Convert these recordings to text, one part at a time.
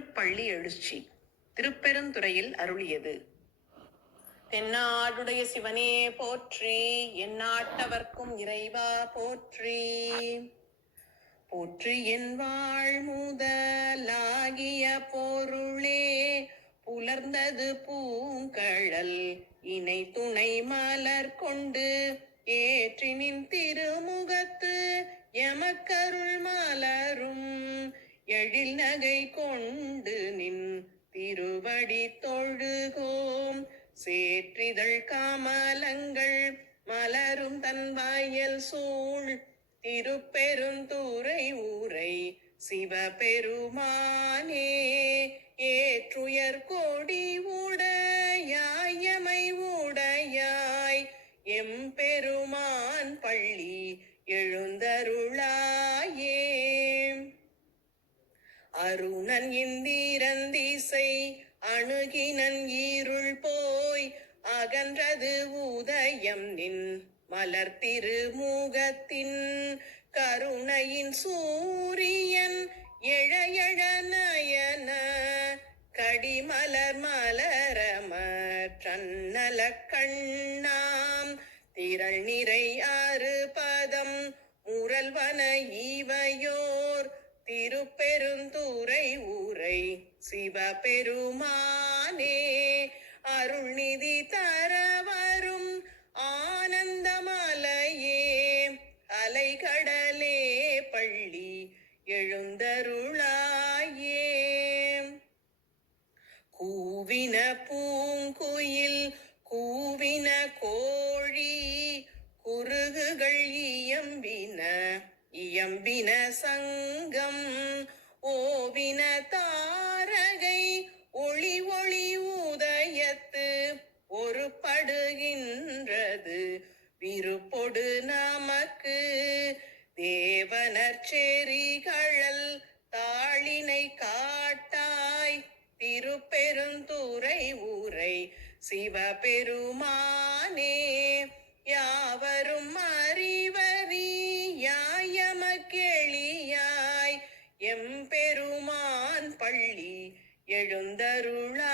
பள்ளி எழுச்சி. திருப்பெருந்துறையில் அருளியது. தென்னாடுடைய சிவனே போற்றி எந்நாட்டவர்க்கும் இறைவா போற்றி. போற்றி என் வாழ் முதலாகிய பொருளே புலர்ந்தது பூங்கழல் இணை துணை மலர் கொண்டு ஏற்றினின் திருமுகத்து எமக்கருள் மலரும். எழில் நகை கொண்டு நின் திருவடி தொழுகோம். சேற்றிதழ் காமலங்கள் மலரும் தன் வாயல் சூழ். திருப்பெருந்துறை ஊரை சிவபெருமானே ஏற்றுயர் கோடி உடையாயமை உடையாய். எம்பெருமான் பள்ளி எழுந்தருளாயே. அருணன் இந்திரன் திசை அணுகினன் ஈருள் போய் அகன்றது உதயம் நின் மலர் திருமுகத்தின் கருணையின் சூரியன் எழையழ நயன கடிமலர் மலரமற்றன்னல கண்ணாம் திரள் நிறை ஆறு பதம் முரல்வன இவையோர் திருப்பெருந்துறை ஊரை சிவபெருமானே அருள்நிதி தர வரும் ஆனந்தமலையே. அலைகடலே பள்ளி எழுந்தருளாயே. கூவின பூங்குயில் கூவின கோ எம்பின சங்கம். அறிவறியாயமக்கெளியாய் எம்பெருமான் பள்ளி எழுந்தருளாயே.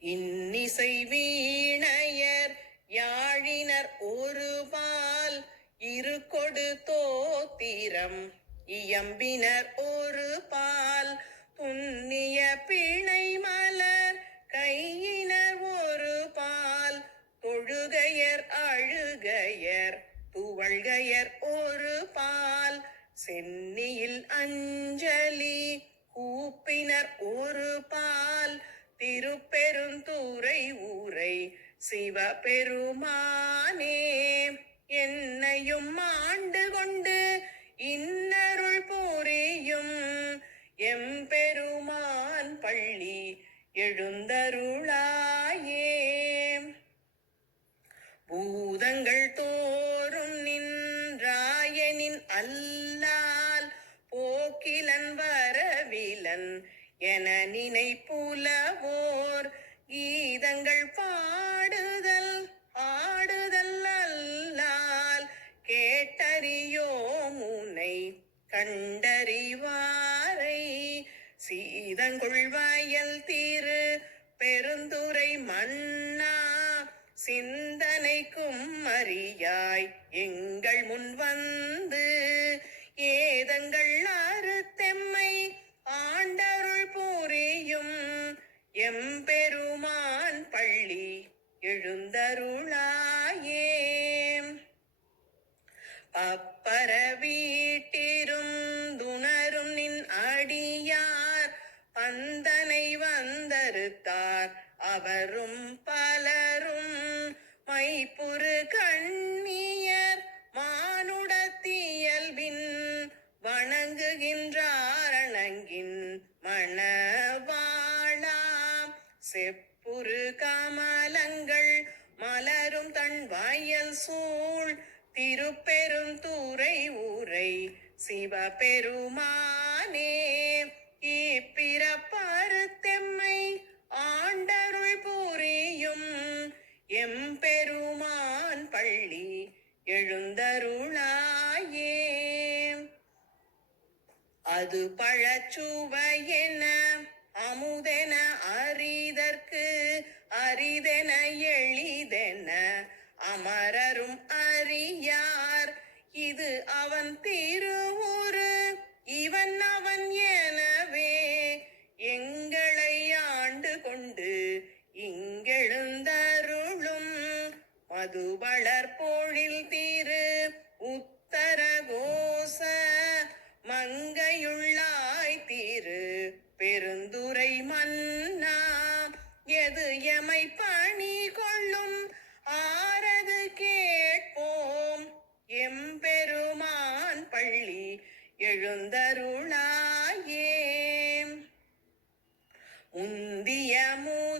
இன்னிசை வீணையர் யாழினர் ஒருபால் இரு கொடு தோத்திரம். இயம்பினர் ஒரு பால் புண்ணிய பிணை மலர் கையினர் ஒரு பால் தொழுகையர் அழுகையர். துவள்கையர் ஒரு பால் சென்னியில் அஞ்சலி கூப்பினர் ஒரு பால். திருப்பெருந்தூரை ஊரை சிவபெருமானே என்னையும் ஆண்டு கொண்டு இன்னருள் புரியும் எம்பெருமான் பள்ளி எழுந்தருளாயே. பூதங்கள் தோ வரவிலன் என நினைப்புலவோர் கீதங்கள் பாடுதல் ஆடுதல் அல்லால் கேட்டறியோ முனை கண்டறிவாரை. சீதங்குள் வயல் திரு பெருந்துரை மன்னா சிந்தனைக்கும் அறியாய் எங்கள் முன் வந்து ஏதங்கள் எம்பெருமான் பள்ளி எழுந்தருளாயே. அப்பர வீட்டிருந்துணரும் நின் அடியார் பந்தனை வந்தருத்தார் அவரும் பலரும் மைப்புறு கண்ணியர் மானுடத்தியல்பின் வணங்குகின்றாரணங்கின் மணவாளாம் செப்புரு காமலங்கள் மலரும் தன் வாயல் சூழ். திருப்பெரும் தூரை ஊரை சிவபெருமானே இப்பிறப்பறுத்தெம்மை ஆண்டருள் புரியும். எம்பெருமான் பள்ளி எழுந்தருளாயே. அது பழச்சுவையென அமுதென எளிதென அமரரும் அறியார். இது அவன் திருவுரு. இவன் அவன் எனவே. எங்களை ஆண்டு கொண்டு இங்கெழுந்தருளும். மதுவளர் பொழில் தீரு. உத்தர கோச மங்கையுள்ளாய் பெருமான் பள்ளி எழுந்தருளாயே. முந்திய மூ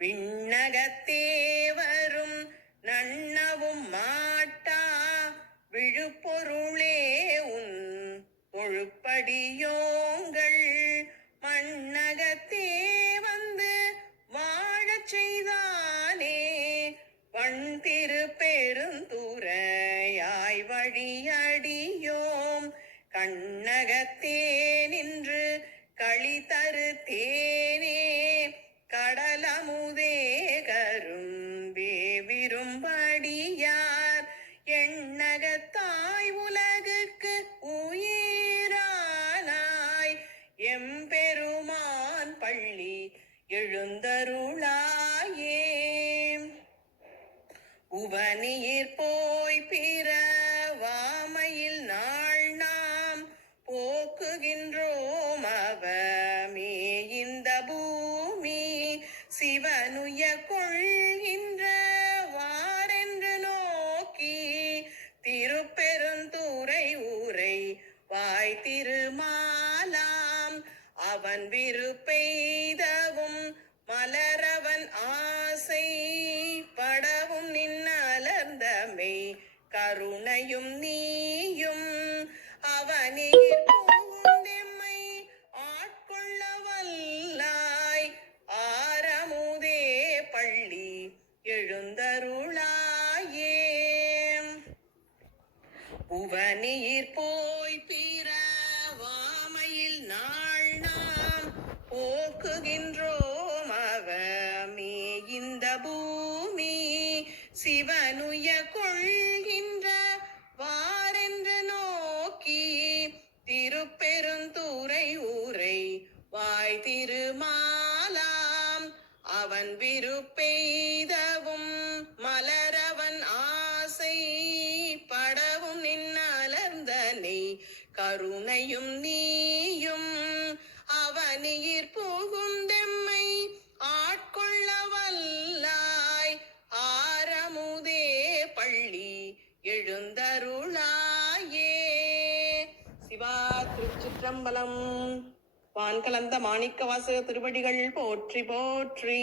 விண்ணகத்தே வரும் நன்னவும் மாட்டா விழுப்பொருளே உன் பொழுப்படியோங்கள். மண்ணகத்தே வந்து வாழச் செய்தானே வண் அவன் விருப்பெய்தவும் மலரவன் ஆசை படவும் நின்னலர்ந்த மெய். கருணையும் நீயும் அவனீர் பூந்தெம்மை ஆட்கொள்ள வல்லாய் ஆரமுதே பள்ளி எழுந்தருளாயே புவனிய பூமி சிவனுய கொள்கின்ற வாரென்று நோக்கி திருப்பெருந்தூரை ஊரை வாய் திருமாலாம் அவன் விருப்பெய்தவும் மலரவன் ஆசை படவும் நின்னலர்ந்தனை கருணையும் எழுந்தருளாயே சிவா திருச்சிற்றம்பலம். வான் கலந்த மாணிக்க வாசக திருவடிகள் போற்றி போற்றி.